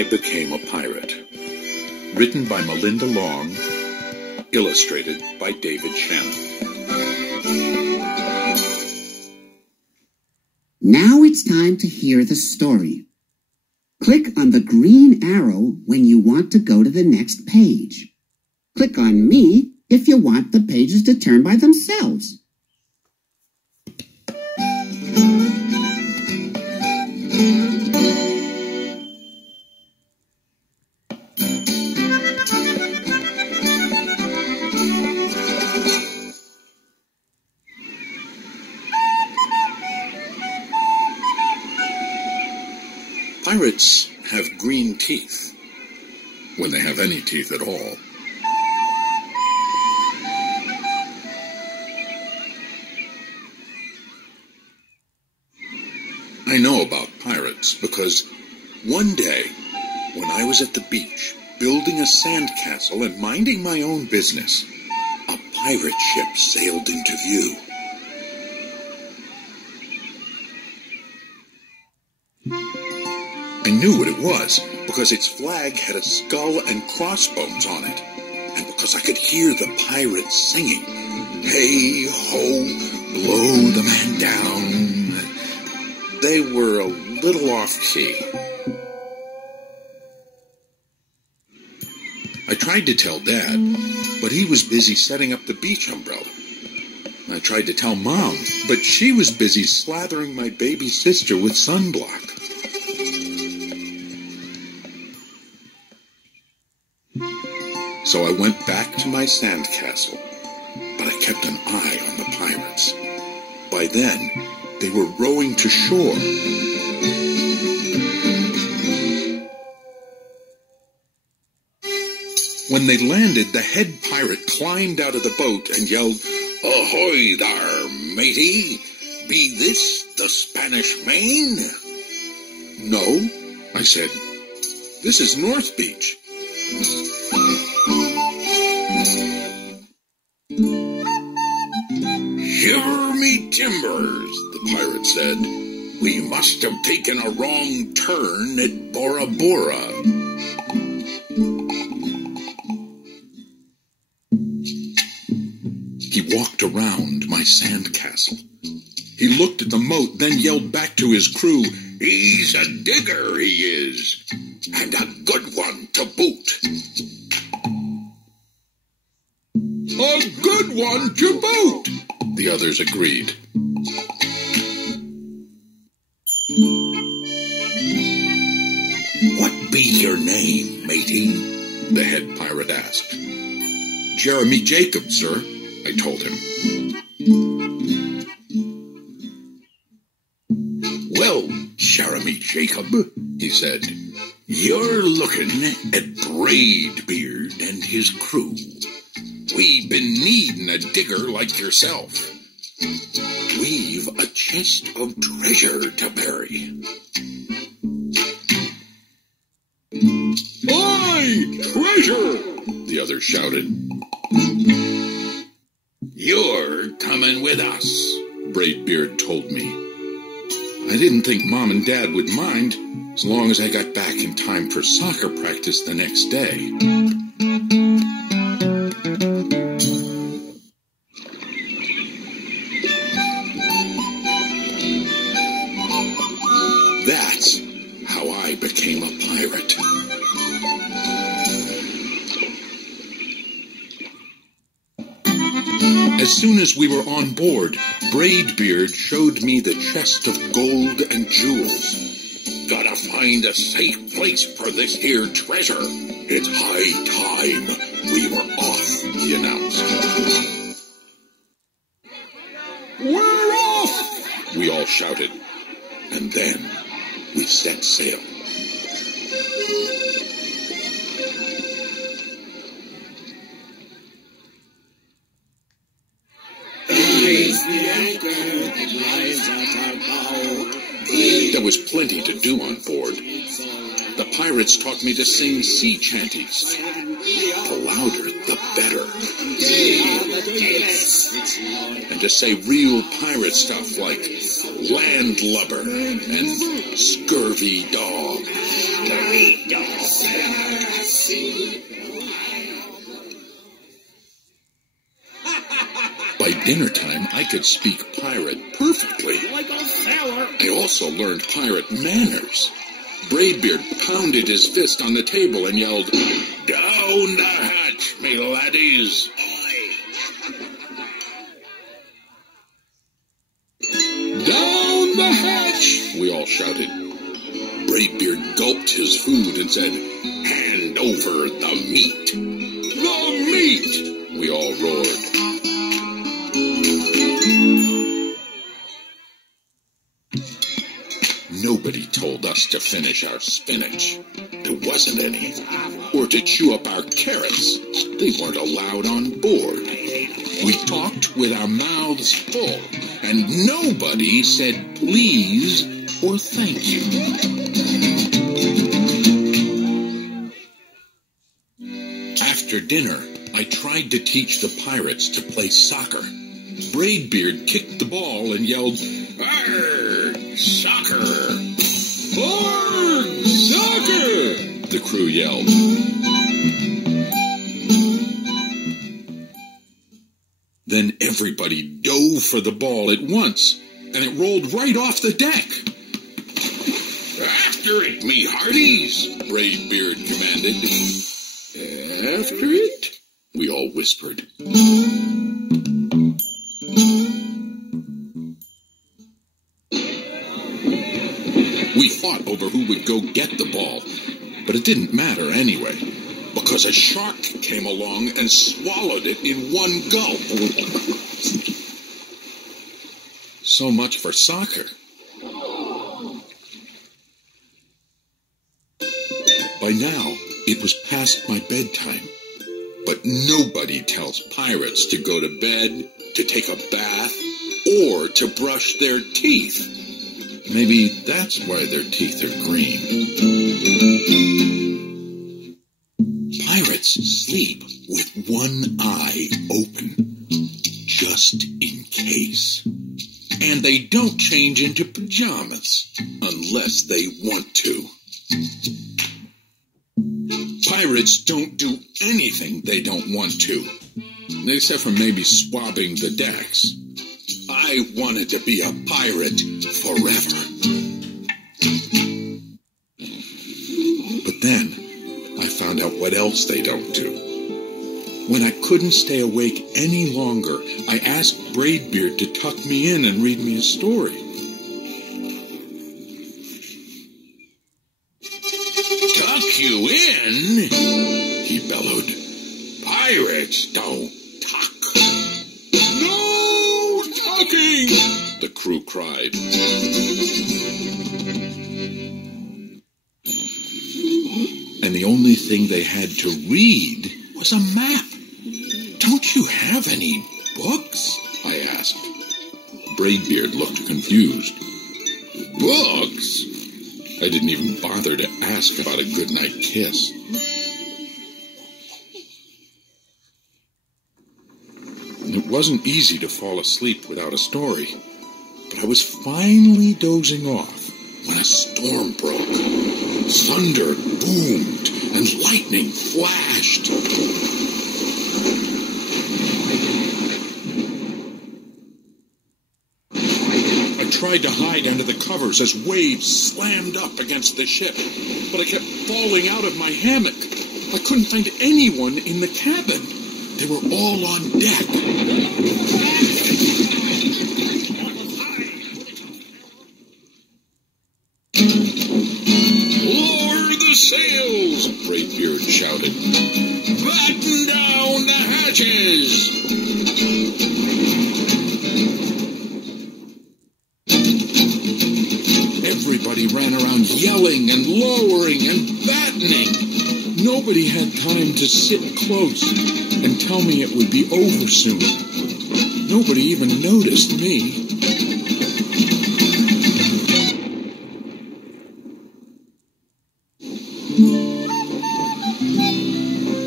I Became a Pirate. Written by Melinda Long. Illustrated by David Shannon. Now it's time to hear the story. Click on the green arrow when you want to go to the next page. Click on me if you want the pages to turn by themselves. Pirates have green teeth, when they have any teeth at all. I know about pirates because one day, when I was at the beach, building a sandcastle and minding my own business, a pirate ship sailed into view. I knew what it was because its flag had a skull and crossbones on it, and because I could hear the pirates singing, "Hey ho, blow the man down." They were a little off-key. I tried to tell Dad, but he was busy setting up the beach umbrella. I tried to tell Mom, but she was busy slathering my baby sister with sunblock. So I went back to my sandcastle, but I kept an eye on the pirates. By then, they were rowing to shore. When they landed, the head pirate climbed out of the boat and yelled, "Ahoy there, matey! Be this the Spanish Main?" "No," I said. "This is North Beach." "Shiver me timbers," the pirate said. "We must have taken a wrong turn at Bora Bora." He walked around my sandcastle. He looked at the moat, then yelled back to his crew, "He's a digger, he is, and a good one to boot." "A good one to boot," the others agreed. "What be your name, matey?" the head pirate asked. "Jeremy Jacob, sir," I told him. "Well, Jeremy Jacob," he said, "you're looking at Braidbeard and his crew. We've been needing a digger like yourself. We've a chest of treasure to bury." "Aye, treasure!" the others shouted. "You're coming with us," Braidbeard told me. I didn't think Mom and Dad would mind, as long as I got back in time for soccer practice the next day. That's how I became a pirate. As soon as we were on board, Braidbeard showed me the chest of gold and jewels. "Gotta find a safe place for this here treasure. It's high time we were off," he announced. "We're off!" we all shouted. And then we set sail. There was plenty to do on board. The pirates taught me to sing sea chanties. The louder, the better. and to say real pirate stuff like landlubber and scurvy dog. By dinner time, I could speak pirate perfectly. I also learned pirate manners. Braidbeard pounded his fist on the table and yelled, "Down the hatch, me laddies!" "Down the hatch!" we all shouted. Braidbeard gulped his food and said, "Hand over the meat!" "The meat!" we all roared. Nobody told us to finish our spinach. There wasn't any. Or to chew up our carrots. They weren't allowed on board. We talked with our mouths full, and nobody said please or thank you. After dinner, I tried to teach the pirates to play soccer. Braidbeard kicked the ball and yelled, "Arr! Soccer! Arr! Soccer!" the crew yelled. Then everybody dove for the ball at once, and it rolled right off the deck. "After it, me hearties!" Braidbeard commanded. "After it?" we all whispered. We fought over who would go get the ball, but it didn't matter anyway, because a shark came along and swallowed it in one gulp. So much for soccer. By now, it was past my bedtime, but nobody tells pirates to go to bed, to take a bath, or to brush their teeth. Maybe that's why their teeth are green. Pirates sleep with one eye open, just in case. And they don't change into pajamas, unless they want to. Pirates don't do anything they don't want to, except for maybe swabbing the decks. I wanted to be a pirate forever. But then, I found out what else they don't do. When I couldn't stay awake any longer, I asked Braidbeard to tuck me in and read me a story. "Tuck you in?" he bellowed. "Pirates don't tuck." "No tucking!" the crew cried. And the only thing they had to read was a map. "Don't you have any books?" I asked. Braidbeard looked confused. "Books?" I didn't even bother to ask about a goodnight kiss. It wasn't easy to fall asleep without a story, but I was finally dozing off when a storm broke. Thunder boomed and lightning flashed. I tried to hide under the covers as waves slammed up against the ship, but I kept falling out of my hammock. I couldn't find anyone in the cabin. They were all on deck. "Lower the sails!" Braidbeard shouted. "Batten down the hatches!" Everybody ran around yelling and lowering and battening. Nobody had time to sit close and tell me it would be over soon. Nobody even noticed me.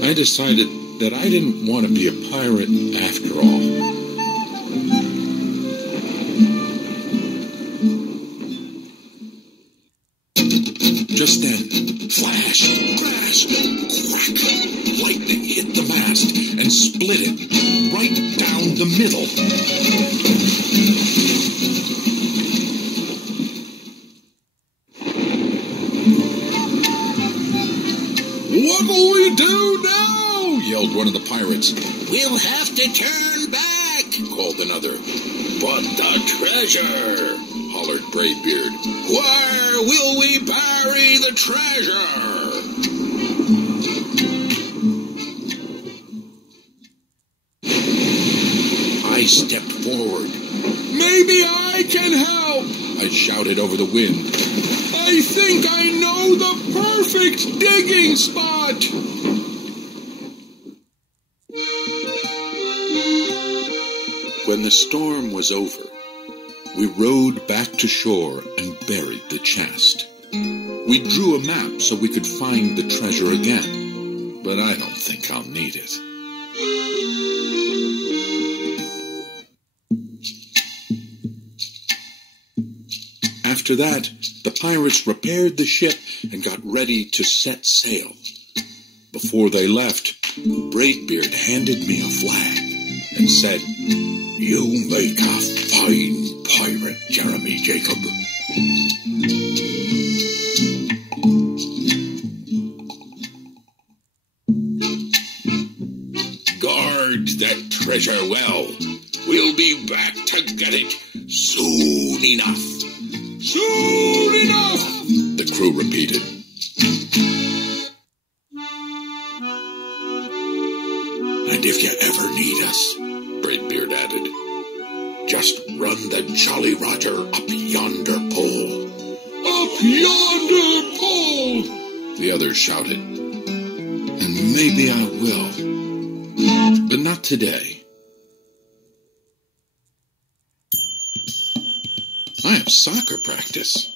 I decided that I didn't want to be a pirate after all. Just then, flash, crash, crack, lightning hit the mast and split it right down the middle. "What'll we do now?" yelled one of the pirates. "We'll have to turn back," called another. "But the treasure," hollered Braidbeard. "Where will we bury the treasure?" I stepped forward. "Maybe I can help," I shouted over the wind. "I think I know the perfect digging spot." When the storm was over, we rowed back to shore and buried the chest. We drew a map so we could find the treasure again, but I don't think I'll need it. After that, the pirates repaired the ship and got ready to set sail. Before they left, Braidbeard handed me a flag and said, "You make a fine pirate, Jeremy Jacob." "Guard that treasure well. We'll be back to get it soon enough." "Soon enough," the crew repeated. "And if you ever need us," Braidbeard added, "just run the Jolly Roger up yonder pole." "Up yonder pole," the others shouted. "And maybe I will, but not today. I have soccer practice."